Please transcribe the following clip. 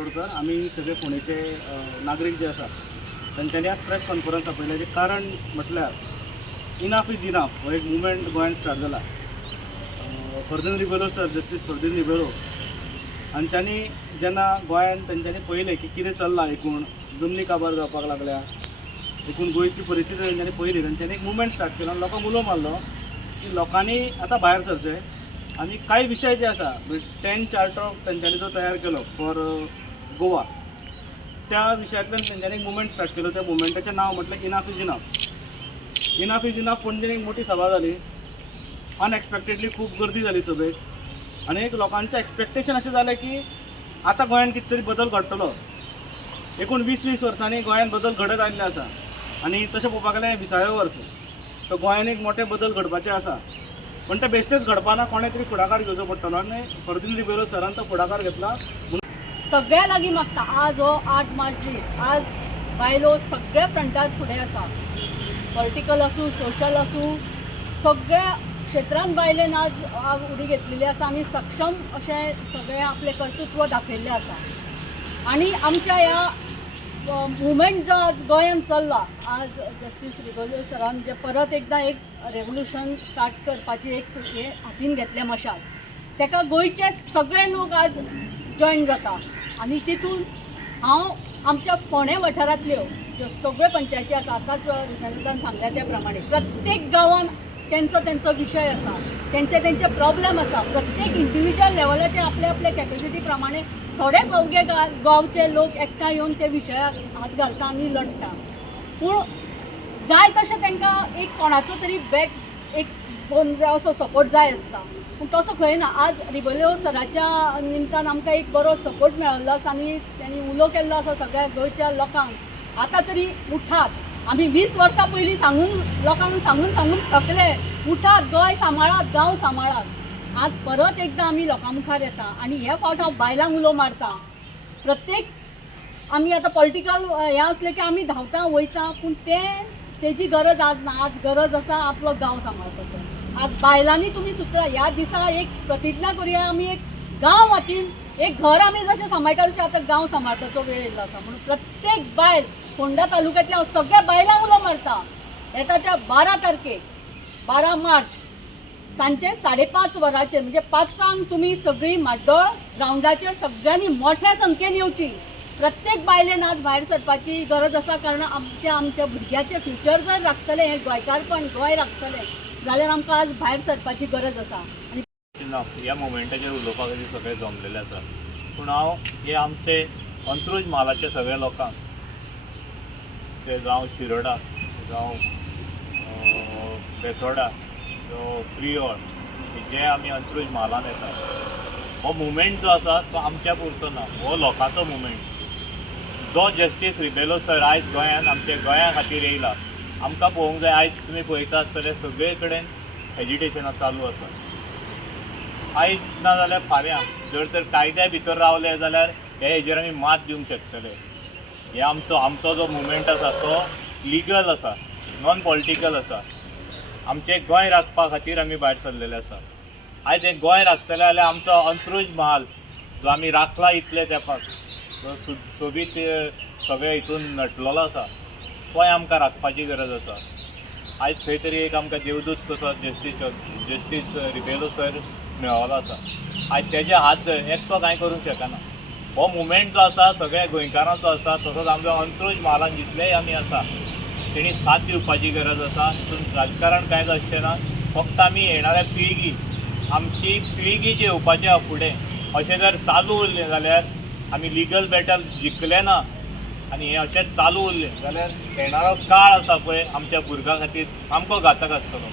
आम्ही सगळे पुणेचे नागरिक जे आसा तांच्यांनी आज प्रेस कॉन्फरन्स आपयल्याचें कारण म्हटल्यार इनफ इज इनफ हो एक मुवमेंट गोंयांत स्टार्ट जाला। फर्दिन रिबेलो सर, जस्टीस फर्दिन रिबेलो हांच्यांनी जेन्ना गोंयांत तांच्यांनी पळयलें की कितें चल्लां, एकूण जमनी काबार जावपाक लागल्या, एकूण गोंयची परिस्थिती तांच्यांनी पळयली, तांच्यांनी एक मुवमेंट स्टार्ट केलो आनी लोकांक उलो मारलो की लोकांनी आतां भायर सरचें आनी कांय विशय जे आसा 10 चार्टर तांच्यांनी जो तयार केलो फॉर गोवा, त्या विशयांतल्यान तांच्यांनी एक मुवमेंट स्टार्ट केलो। त्या मुवमेंटाचें नांव म्हटलें enough is enough. Enough is enough पणजेन एक मोठी सभा जाली। अनएक्सपेक्टेडली खूब गर्दी जाली सभेक आनी एक लोकांचें एक्सपेक्टेशन अशें जालें की आतां गोंयांत कितें तरी बदल घडटलो। एकूण 20-20 वर्सांनी गोंयांत बदल घडत आयिल्ले आसा आनी तशें पळोवपाक गेल्यार 20वें वर्स तर गोंयांत एक मोठे बदल घडपाचे आसा, पण ते बेश्टेच घडपाना, कोणें तरी फुडाकार घेवचो पडटलो आनी फर्दिन रिबेलो सरान तो फुडाकार घेतला। सगळ्या लागीं मागता आज हो 8 मार्च दीस, आज बायलो सगळ्या फ्रंटार फुडें आसा। पॉलिटिकल आसूं, सोशल आसूं, सगळ्या क्षेत्रांत बायलेन आज उडी घेतलेली आसा आनी सक्षम अशें सगळें आपलें कर्तृत्व दाखयल्लें आसा। आनी आमच्या ह्या मुवमेंट जो आज गोंयांत चल्ला, आज जस्टीस रिबेलो सरान जे परत एकदां एक रेवोल्युशन स्टार्ट करपाची एक हे हातीन घेतलें मशाल, ताका गोंयचे सगळे लोक आज जॉयन जाता। आनी तितून हांव आमच्या फोंडे वाठारांतल्यो ज्यो सगळ्यो पंचायती आसा, आतांच विधानसभान सांगल्या त्या प्रमाणे प्रत्येक गांवांत तेंचो विशय आसा, तेंचे प्रॉब्लेम आसा। प्रत्येक इंडिविज्युअल लेवलाचे आपले कॅपेसिटी प्रमाणे थोडेच अवघे गांवचे लोक एकठांय येवन ते विशयाक हात घालता आनी लढटा। पूण जाय तशें तांकां एक कोणाचो तरी बॅक एक दोन असो सपोर्ट जाय आसता, पूण तसो खंय ना। आज रिबेलो सराच्या निमतान आमकां एक बरो सपोर्ट मेळिल्लो आसा आनी तांणी उलो केल्लो आसा सगळ्या गोंयच्या लोकांक। आतां तरी उठात, आमी 20 वर्सां पयलीं लोकांक सांगून थकले, उठात, गोंय सांबाळात, गांव सांबाळात। आज परत एकदां आमी लोकां मुखार येता आनी हे फावट हांव बायलांक उलो मारता। प्रत्येक आमी आतां पॉलिटिकल हें आसलें की आमी धांवता वयता, पूण तेजी गरज आज ना। आज गरज आसा आपलो गांव सांबाळपाचो। आज बायलांनी तुमी सुद्दां ह्या दिसा एक प्रतिज्ञा करुया, आमी एक गांव हातीन, एक घर आमी जशें सांबाळटा तशें आतां गांव सांबाळपाचो वेळ येयल्लो आसा। म्हणून प्रत्येक बायल फोंडा तालुक्यांतल्या हांव सगळ्या बायलांक उलो मारता, येता त्या 12 तारखेक 12 मार्च सांजचे 5:30 वरांचेर म्हणजे 5 तुमी सगळीं म्हाड्डोळ ग्रावंडाचेर सगळ्यांनी मोठ्या संख्येन येवची। प्रत्येक बायलेन आज भायर सरपाची गरज आसा, कारण आमच्या भुरग्याचें फ्युचर जर राखतलें, हें गोंयकारपण गोंय राखतलें जाल्यार आमकां आज भायर सरपाची गरज आसा। आनी ह्या मुवमेंटाचेर उलोवपा खातीर सगळे जमलेले आसा, पूण हांव हे आमचे अंत्रुज म्हालाचे सगळ्या लोकांक, ते जावं शिरोडा, जावं बेतोडा, जावं प्रियोर, जे आमी अंत्रुज म्हालान येता, हो मुवमेंट जो आसा तो आमच्या पुरतो ना, हो लोकांचो मुवमेंट। जो जस्टीस रिबेलो सर आयज गोंयांत आमच्या गोंया खातीर येयला, आमकां पळोवंक जाय। आयज तुमी पळयता आसतले सगळे कडेन एजिटेशनां चालू आसा। आयज ना जाल्यार फाल्यां जर तर कायद्या भितर रावले जाल्यार हेजेर आमी मात दिवंक शकतले। हे आमचो जो मुवमेंट आसा तो लिगल आसा, नॉन पॉलिटिकल आसा। आमचें गोंय राखपा खातीर आमी भायर सरलेले आसा। आयज हें गोंय राखतले जाल्यार आमचो अंत्रुज महाल जो आमी राखला इतले तेंपाक, जो सोबीत सगळे हितून नटलेलो आसा, तोय आमकां राखपाची गरज आसा। आयज खंय तरी एक आमकां देवदूत कसो जस्टीस रिबेलो सर मेळ्ळो आसा। आयज तेजे हात एकटो कांय करूंक शकना। हो मुवमेंट जो आसा सगळ्या गोंयकारांचो आसा, तसोच आमच्या अंत्रुज म्हालान जितलेय आमी आसा तेणी साथ दिवपाची गरज आसा। तितून राजकारण कांयच आसचें ना, फक्त आमी येणाऱ्या पिळगी, आमची पिळगी जी येवपाची आहा फुडें, अशें जर चालू उरलें जाल्यार आमी लिगल बॅटल जिखले ना आनी हें अशेंच चालू उरलें जाल्यार येणारो काळ आसा पळय आमच्या भुरग्यां खातीर सामको घातक आसतलो।